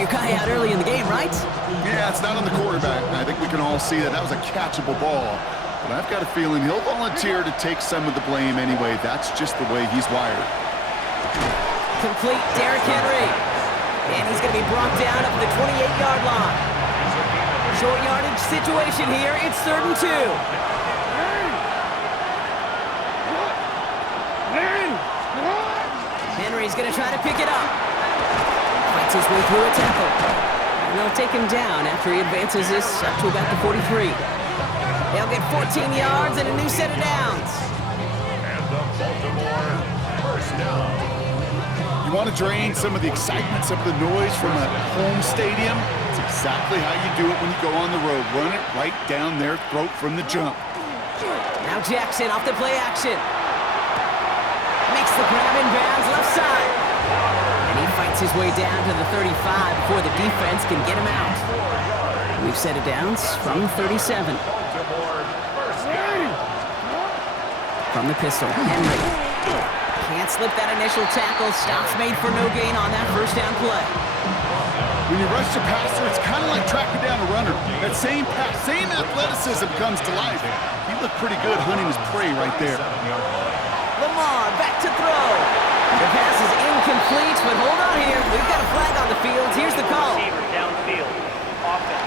your guy out early in the game, right? Yeah, it's not on the quarterback. I think we can all see that was a catchable ball. But I've got a feeling he'll volunteer to take some of the blame anyway. That's just the way he's wired. Complete Derrick Henry. And he's going to be brought down up to the 28-yard line. Short yardage situation here. It's 3rd and 2. Henry's going to try to pick it up. Fights his way through a tackle. And they'll take him down after he advances this up to about the 43. They'll get 14 yards and a new set of downs. And the Baltimore first down. You want to drain some of the excitement, some of the noise from a home stadium? It's exactly how you do it when you go on the road. Run it right down their throat from the jump. Now Jackson off the play action. Makes the grab in bounds left side. And he fights his way down to the 35 before the defense can get him out. We've set it downs from 37. From the pistol, Henry. Can't slip that initial tackle. Stops made for no gain on that first down play. When you rush the passer, it's kind of like tracking down a runner. That same pass, same athleticism comes to life. He looked pretty good hunting his prey right there. Lamar back to throw. The pass is incomplete, but hold on here. We've got a flag on the field. Here's the call. Receiver downfield. Offense.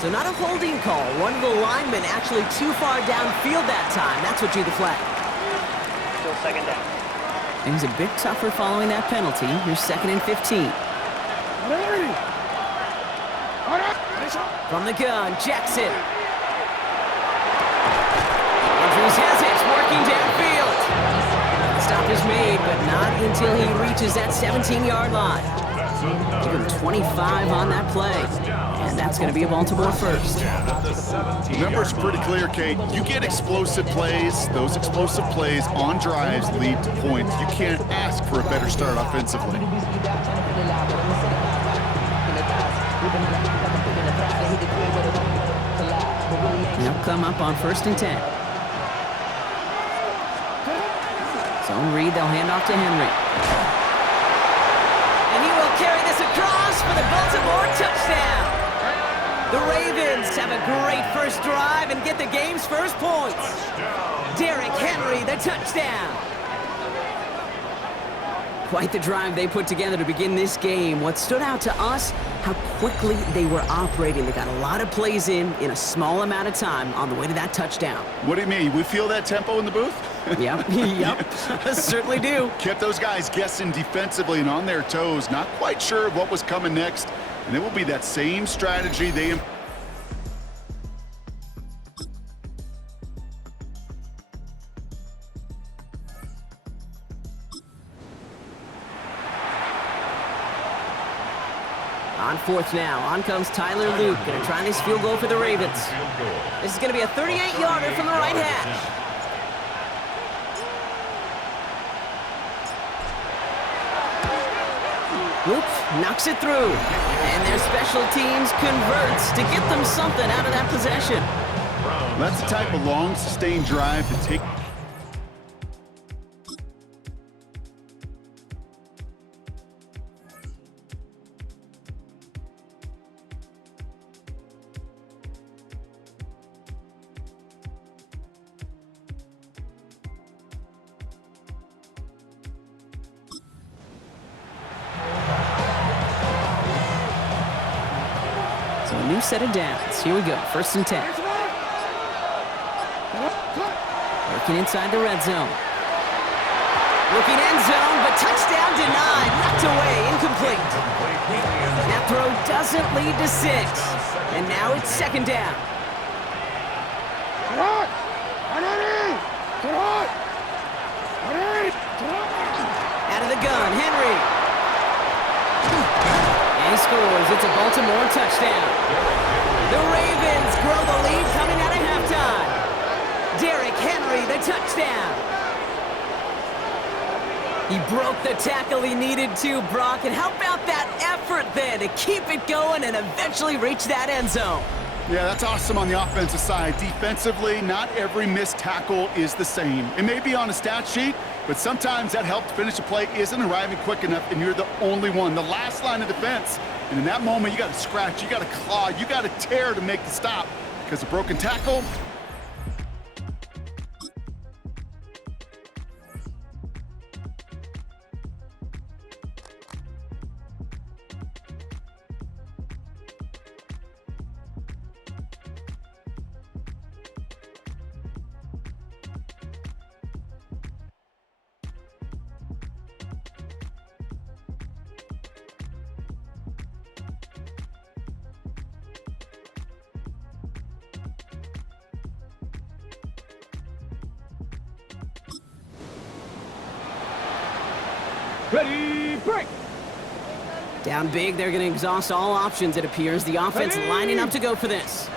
So not a holding call. One of the linemen actually too far downfield that time. That's what drew the flag. Still 2nd down. Things a bit tougher following that penalty. Here's 2nd and 15. From the gun, Jackson. Andrews has it, working downfield. Stop is made, but not until he reaches that 17-yard line. Give him 25 on that play. And that's going to be a Baltimore first. The number's pretty clear, Kate. You get explosive plays. Those explosive plays on drives lead to points. You can't ask for a better start offensively. They'll come up on 1st and 10. Zone read, they'll hand off to Henry. And he will carry this across for the Baltimore touchdown. The Ravens have a great first drive and get the game's first points. Derrick Henry, the touchdown. Quite the drive they put together to begin this game. What stood out to us, how quickly they were operating. They got a lot of plays in a small amount of time on the way to that touchdown. What do you mean? We feel that tempo in the booth? Yep, certainly do. Kept those guys guessing defensively and on their toes, not quite sure of what was coming next. And it will be that same strategy they... On 4th now, on comes Tyler Luke, going to try this field goal for the Ravens. This is going to be a 38-yarder from the right hash. Luke knocks it through, and their special teams converts to get them something out of that possession. That's the type of long, sustained drive to take... So a new set of downs. Here we go, 1st and 10. Working inside the red zone. Looking end zone, but touchdown denied. Knocked away, incomplete. That throw doesn't lead to 6. And now it's 2nd down. Out of the gun, Henry. And he scores. It's a Baltimore touchdown. The Ravens grow the lead coming out of halftime. Derrick Henry, the touchdown. He broke the tackle he needed to, Brock. And how about that effort then to keep it going and eventually reach that end zone? Yeah, that's awesome on the offensive side. Defensively, not every missed tackle is the same. It may be on a stat sheet, But sometimes that help to finish a play isn't arriving quick enough, and you're the only one, the last line of defense. And in that moment, you got to scratch, you got to claw, you got to tear to make the stop. Because a broken tackle, Ready, break! Down big, they're going to exhaust all options, it appears. The offense lining up to go for this.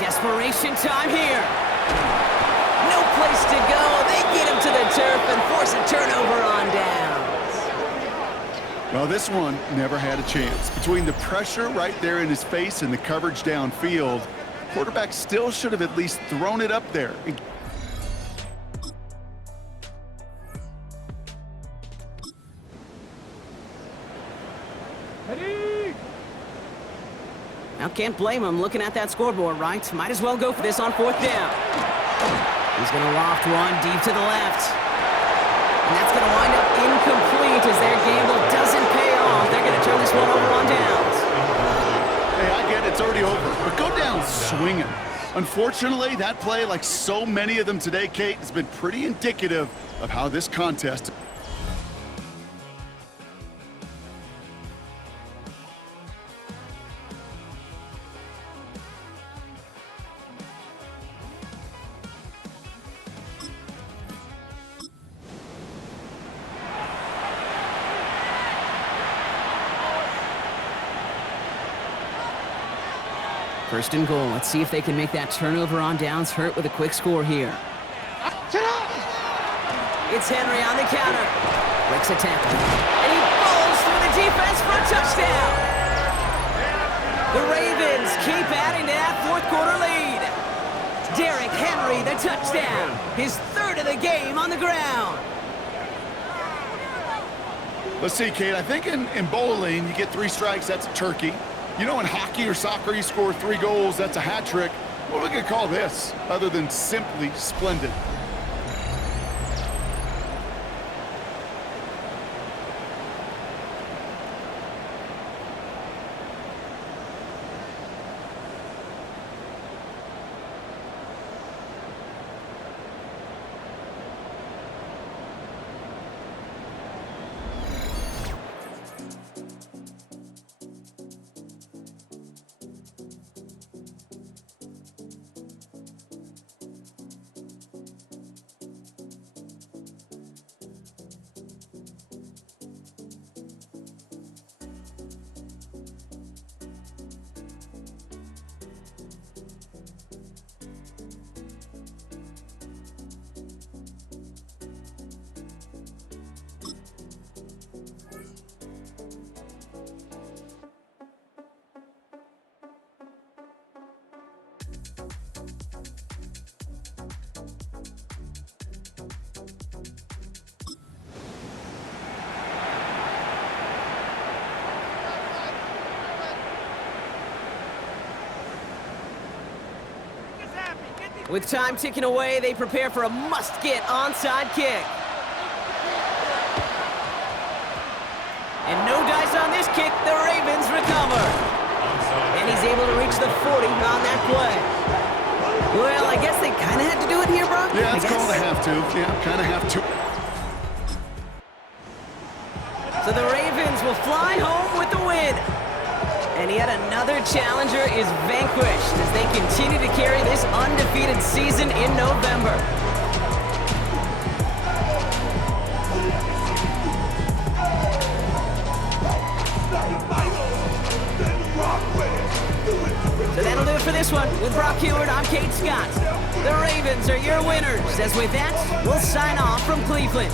Desperation time here. No place to go. They get him to the turf and force a turnover on downs. well, this one never had a chance. Between the pressure right there in his face and the coverage downfield, quarterback still should have at least thrown it up there. Ready! Now, can't blame him looking at that scoreboard, right? Might as well go for this on 4th down. He's going to loft one deep to the left. And that's going to wind up incomplete as their gamble doesn't pay off. They're going to turn this one over on downs. Hey, I get it, it's already over, but go down swinging. Unfortunately, that play, like so many of them today, Kate, has been pretty indicative of how this contest. First and goal. Let's see if they can make that turnover on downs hurt with a quick score here. It's Henry on the counter. Breaks a tackle. And he falls through the defense for a touchdown. The Ravens keep adding to that 4th quarter lead. Derrick Henry, the touchdown. His 3rd of the game on the ground. Let's see, Kate, I think in bowling, you get 3 strikes, that's a turkey. You know, in hockey or soccer, you score 3 goals, that's a hat trick. What are we going to call this, other than simply splendid? With time ticking away, they prepare for a must-get onside kick. And no dice on this kick, the Ravens recover. And he's able to reach the 40 on that play. Well, I guess they kind of had to do it here, Brock. Yeah, it's called a have to. Yeah, kind of have to. So the Ravens will fly home with the win. And yet another challenger is vanquished as they continue to carry this undefeated season in November. So that'll do it for this one. With Brock Heward, I'm Kate Scott. The Ravens are your winners. As with that, we'll sign off from Cleveland.